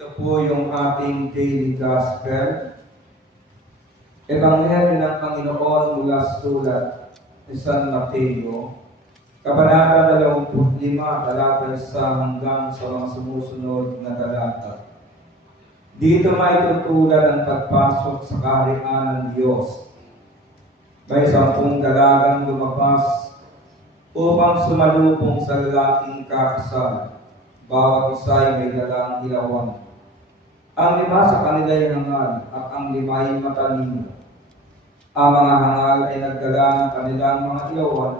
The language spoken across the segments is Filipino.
Ito po yung ating daily gospel. Ebanghelyo ng Panginoon mula sa sulat ni San Mateo, Kabanata 25, talata 1 hanggang sa mga sumusunod na talata. Dito may tutulad ang pagpasok sa kaharian ng Diyos. May 10 dalagang lumabas upang sumalubong sa lalaking kakasal. Bawat isa ay may dalang ilawan. Ang 5 sa kanila ay hangal at ang 5 ay matalino. Ang mga hangal ay nagdala ng kanilang mga ilawan,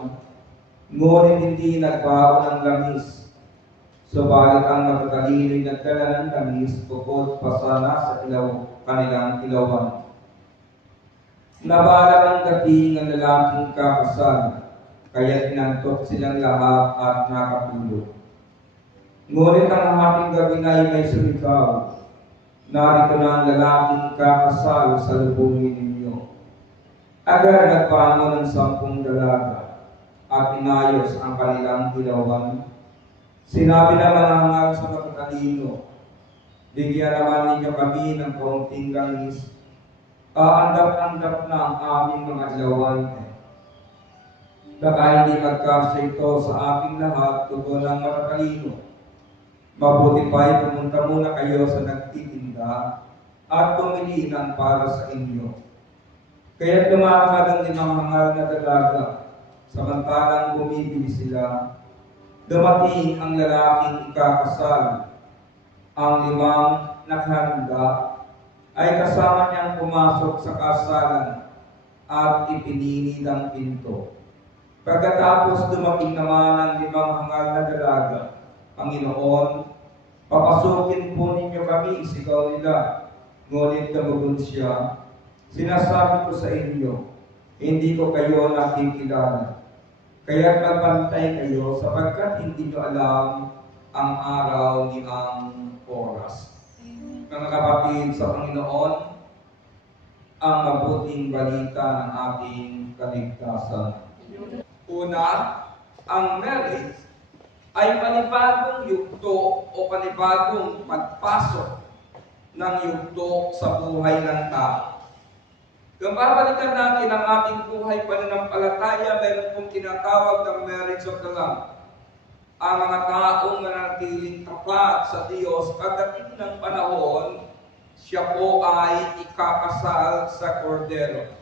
ngunit hindi nagbaon ng langis. Subalit ang matatalino ay nagdala ng langis bukod pa sana sa kanilang ilawan. Nabalag ang dating ng lalaking kakasal, kaya tinantok silang lahat at nakatulog. Ngunit ang hating gabi na ay may sumikaw, narito na ang lalaking kakasal sa lubungin ninyo. Agad nagpangon ng 10 dalaga at inayos ang kanilang ilawan. Sinabi naman ang hangal sa matatalino, bigyan naman ninyo kami ng kaunting langis. Aandap-andap na ang aming mga ilawan. Baka hindi magkasya ito sa aking lahat, tugon ng matatalino. Mabuti pa ay pumunta muna kayo sa nagtitinda at bumili ng para sa inyo. Kaya lumakad ang 5 hangal na dalaga, samantalang bumibili sila. Dumating ang lalaking ikakasal. Ang 5 nakahanda ay kasama niyang pumasok sa kasalan at ipinili ng pinto. Pagkatapos dumating naman ang 5 hangal na dalaga, Panginoon, papasukin po ninyo kami, sigaw nila. Ngunit tumugon siya, sinasabi ko sa inyo, hindi ko kayo nakikilala. Kaya't magbantay kayo sapagkat hindi nyo alam ang araw ni ang oras. Mga kapatid sa Panginoon, ang mabuting balita ng ating kaligtasan. Una, ang marriage ay panibagong yugto o panibagong pagpasok ng yugto sa buhay ng tao. Kung babalikan natin ang ating buhay pananampalataya, meron pong tinatawag ng marriage of the Lamb. Ang mga taong mananatiling tapat sa Diyos, pagdating ng panahon, siya po ay ikakasal sa kordero.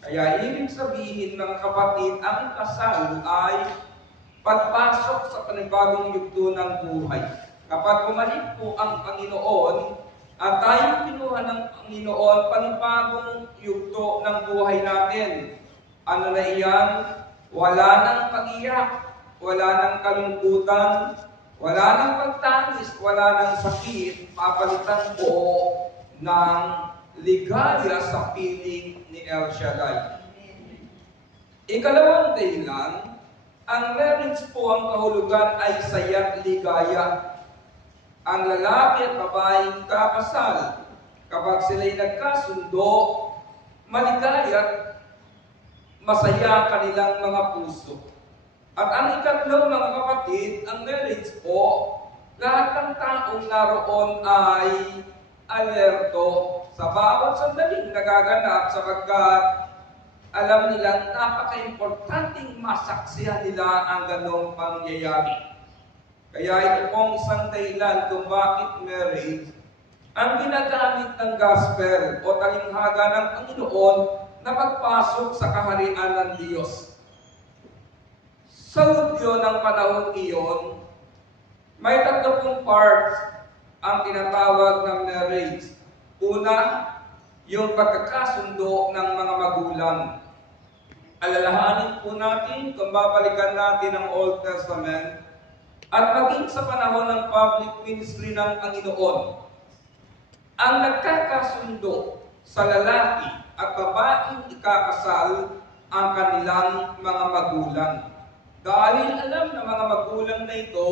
Kaya ibig sabihin ng kapatid, ang kasal ay pagpasok sa panibagong yugto ng buhay. Kapag bumalik po ang Panginoon at tayo kinuha ng Panginoon, panibagong yugto ng buhay natin. Ano na iyan? Wala nang pag-iyak, wala nang kalungkutan, wala nang pagtangis, wala nang sakit. Papalitan po ng ligaya sa piling ni El Shaddai. Ikalawang dahilan, ang marriage po ang kahulugan ay saya't ligaya. Ang lalaki at babaeng kakasal, kapag sila'y nagkasundo, maligaya, masaya kanilang mga puso. At ang ikatlo, mga kapatid, ang marriage po, lahat ng taong naroon ay alerto sa bawat sandaling nagaganap sapagkat alam nilang napaka-importanting masaksihan nila ang ganong pangyayari. Kaya ito pong isang dahilan kung bakit marriage ang ginagamit ng gospel o talinghaga ng Panginoon na pagpasok sa kaharian ng Diyos. Sa hudyo ng panahon iyon, may 3 parts ang tinatawag ng marriage. Una, yung pagkakasundo ng mga magulang. Alalahanin po natin kung babalikan natin ang Old Testament at maging sa panahon ng public ministry ng Panginoon. Ang nagkakasundo sa lalaki at babaeng ikakasal ang kanilang mga magulang. Dahil alam ng mga magulang na ito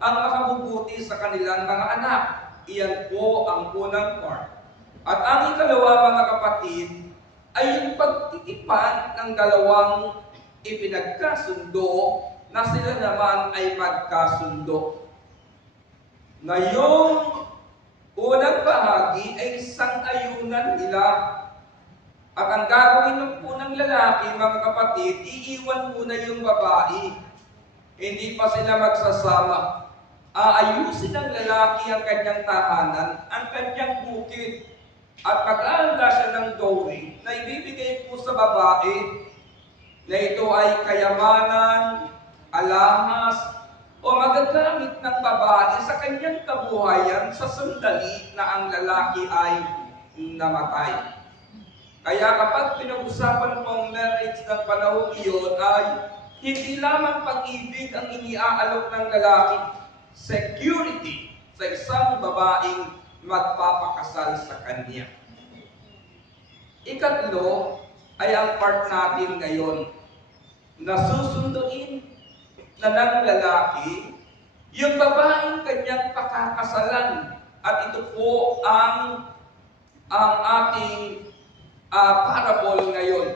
ang makabubuti sa kanilang mga anak. Iyan po ang unang part. At ang ikalawa, mga kapatid, ay yung pagtitipan ng dalawang ipinagkasundo na sila naman ay magkasundo. Na yung sila. At ang gagawin po ng lalaki, mga kapatid, iiwan muna yung babae. Hindi pa sila magsasama. Aayusin ng lalaki ang kanyang tahanan, ang kanyang bukid. At mag-aanda siya ng dowry na ibibigay po sa babae na ito ay kayamanan, alahas, o magagamit ng babae sa kanyang kabuhayan sa sandali na ang lalaki ay namatay. Kaya kapag pinag-usapan po ang marriage ng panahon iyon ay hindi lamang pag-ibig ang iniaalok ng lalaki, security sa isang babaeng magpapakasal sa kanya. Ikatlo ay ang part natin ngayon na susunduin na ng lalaki yung babaeng kanyang pakakasalan. At ito po ang ating parable ngayon.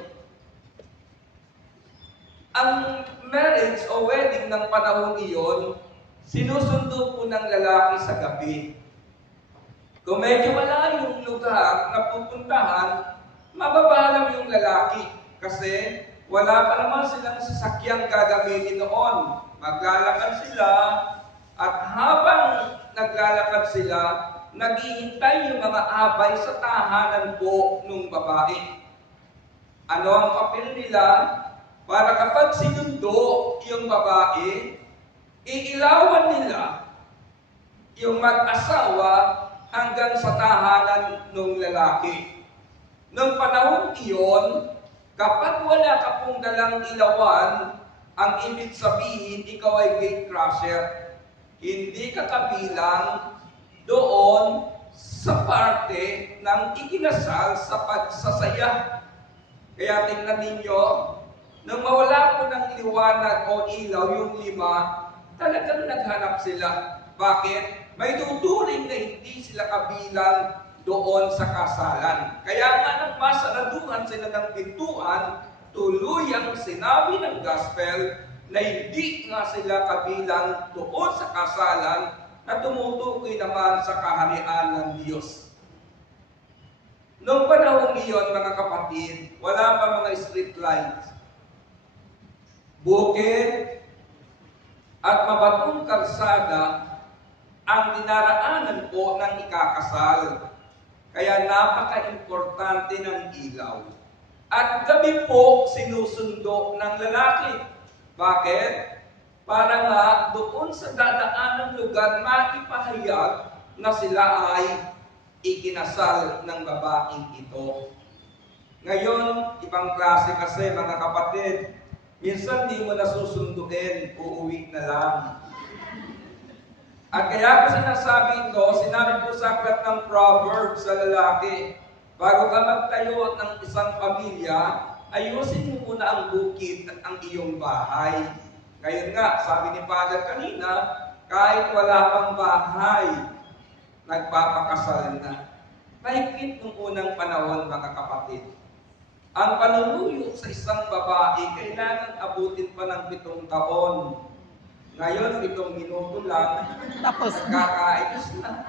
Ang marriage o wedding ng panahon iyon, sinusundo po ng lalaki sa gabi. Kung medyo malayong lugar na pupuntahan, mababalam yung lalaki kasi wala pa naman silang sasakyang gagamitin noon. Maglalakad sila at habang naglalakad sila, naghihintay yung mga abay sa tahanan po ng babae. Ano ang papel nila? Para kapag sinundo yung babae, iilawan nila yung mag-asawa hanggang sa tahanan ng lalaki. Noong panahon iyon, kapag wala ka pong dalang ilawan, ang ibig sabihin, ikaw ay gate crusher. Hindi ka kabilang doon sa parte ng ikinasal sa pagsasaya. Kaya tingnan ninyo, nung mawala po ng liwanag o ilaw yung 5, talagang naghanap sila. Bakit? May tuturing na hindi sila kabilang doon sa kasalan. Kaya nga nang masaraduhan sila ng pintuan, tuluyang sinabi ng gospel na hindi nga sila kabilang doon sa kasalan na tumutukoy naman sa kaharian ng Diyos. Noong panahon iyon, mga kapatid, wala pa mga street lights. Bukid at mabatong kalsada ang dinaraanan po ng ikakasal. Kaya napaka-importante ng ilaw. At gabi po sinusundo ng lalaki. Bakit? Para nga doon sa dadaanang lugar maipahayag na sila ay ikinasal ng babaeng ito. Ngayon, ibang klase kasi mga kapatid, minsan di mo nasusunduin, uuwi na lang. At kaya ko sinasabi ko sa aklat ng Proverbs sa lalaki, bago ka magtayo ng isang pamilya, ayusin mo muna ang bukid at ang iyong bahay. Ngayon nga, sabi ni Father kanina, kahit wala pang bahay, nagpapakasal na. Mahigpit nung unang panahon, mga kapatid. Ang panunuyo sa isang babae, kailangan abutin pa ng 7 taon. Ngayon, 7 minuto lang, tapos kakaayos na.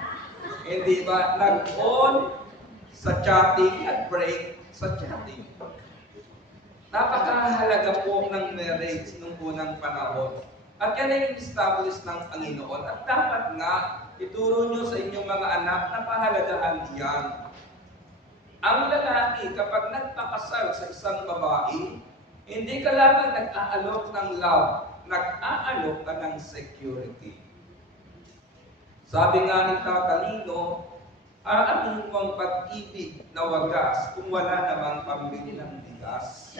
Hindi ba? Nag-on sa chatting at break sa chatting. Napakahalaga po ng marriage nung unang panahon. At yan ay establish ng Panginoon. At dapat nga, ituro nyo sa inyong mga anak na pahalagahan yan. Ang lalaki, kapag nagpakasal sa isang babae, hindi ka lamang nag-aalok ng love, nag-aalok ka ng security. Sabi nga ni Tatalino, aanin mo ang pag-ibig na wagas kung wala namang pambili ng bigas.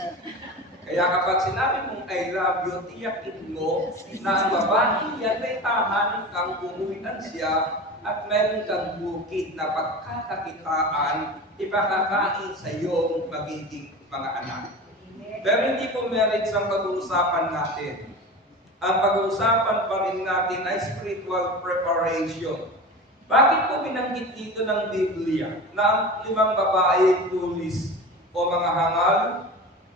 Kaya kapag sinabi mong I love you, tiyakin mo na ang babae yan may tahanan kang umuwian siya at meron kang bukid na pagkakakitaan, ipakakain sa iyong magiging mga anak. Pero hindi po marriage ang pag-uusapan natin. Ang pag-uusapan pa rin natin ay spiritual preparation. Bakit po binanggit dito ng Biblia na ang 5 babae tulis o mga hangal?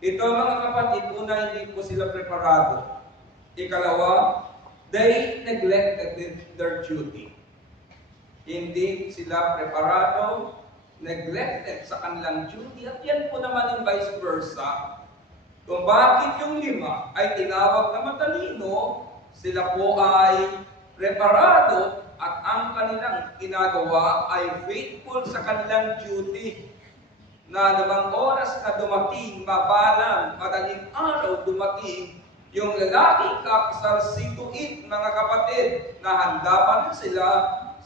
Ito mga kapatid, una hindi po sila preparado. Ikalawa, they neglected their duty. Hindi sila preparado neglected sa kanilang duty, at yan po naman yung vice versa. Kung bakit yung 5 ay tinawag na matalino, sila po ay preparado at ang kanilang ginagawa ay faithful sa kanilang duty. Na namang oras na dumating, mabalang, madaling araw dumating, yung lalaking kakasal situit, mga kapatid, na handa pa rin sila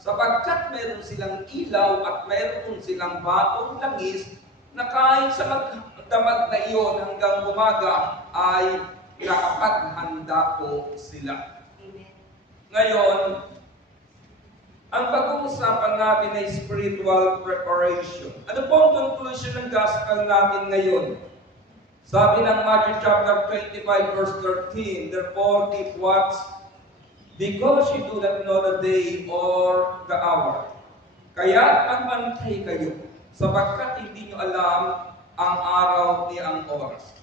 sapagkat meron silang ilaw at meron silang batong langis na kahit sa magdamag na iyon hanggang umaga ay nakapaghanda po sila. Amen. Ngayon, ang pag-uusapan natin ay spiritual preparation. Ano po ang conclusion ng gospel natin ngayon? Sabi ng Matthew chapter 25 verse 13, therefore keep watch, because you do not know the day or the hour. Kaya magbantay kayo, sapagkat hindi nyo alam ang araw ni ang oras.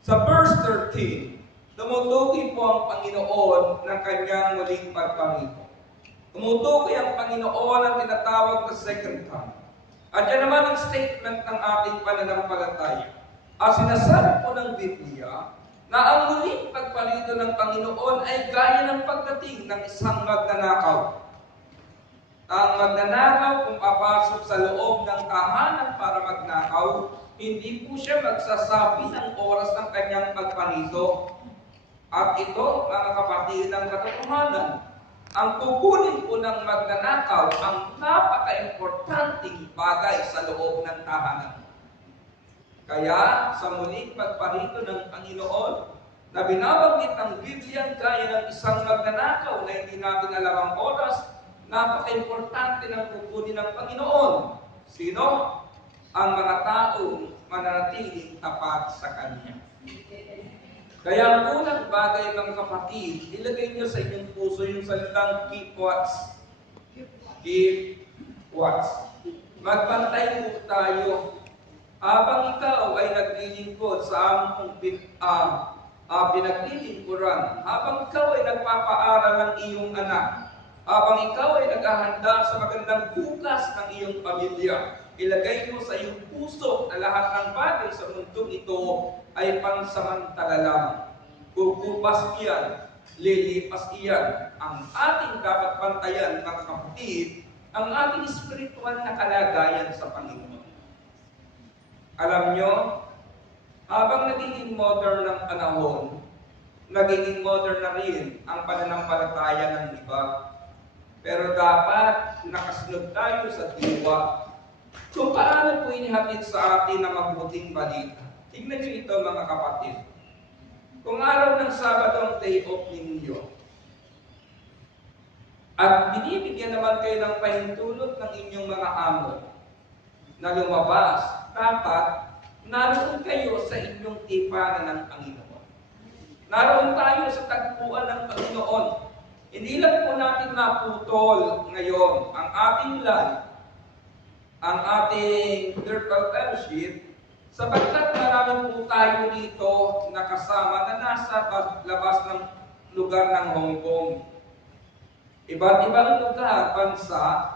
Sa verse 13, tumutukoy po ang Panginoon ng kanyang muling pagparito. Tumutukoy ang Panginoon ang tinatawag na second time. At yan naman ang statement ng ating pananampalataya. At sinasabi po ng Biblia na ang muling pagparito ng Panginoon ay gaya ng pagdating ng isang magnanakaw. Ang magnanakaw kung papasok sa loob ng tahanan para magnakaw, hindi po siya magsasabi ng oras ng kanyang pagparito. At ito, mga kapatid, ng katotohanan, ang kukunin po ng magnanakaw ang napaka-importanting bagay sa loob ng tahanan. Kaya sa muling pagparito ng Panginoon na binabanggit ng Biblia gaya ng isang magnanakaw na hindi natin alam ang oras, napaka-importante ng kukunin ng Panginoon. Sino? Ang mga taong mananatiling tapat sa Kanya. Kaya ang unang bagay, mga kapatid, ilagay nyo sa inyong puso yung salitang keep watch. Keep watch. Magbantay po tayo. Habang ikaw ay naglilingkod sa among pinaglilingkuran, habang ikaw ay nagpapaaral ng iyong anak, habang ikaw ay naghahanda sa magandang bukas ng iyong pamilya, ilagay mo sa iyong puso na lahat ng bagay sa mundong ito ay pansamantala lamang. Kukupas iyan, lilipas iyan. Ang ating dapat bantayan, mga kapatid, ang ating spiritual na kalagayan sa Panginoon. Alam nyo, habang nagiging modern ng panahon, nagiging modern na rin ang pananampalataya ng iba. Pero dapat nakasunod tayo sa diwa. Kung paano po inihatid sa atin ang mabuting balita. Tingnan nyo ito, mga kapatid. Kung araw ng Sabado ang day off ninyo, at binibigyan naman kayo ng pahintulot ng inyong mga amo na lumabas, dapat naroon kayo sa inyong tipanan ng Panginoon. Naroon tayo sa tagpuan ng Panginoon. Hindi lang po natin naputol ngayon ang ating life, ang ating virtual fellowship, sapagkat marami po tayo dito nakasama na nasa labas ng lugar ng Hong Kong. Iba't ibang lugar, bansa,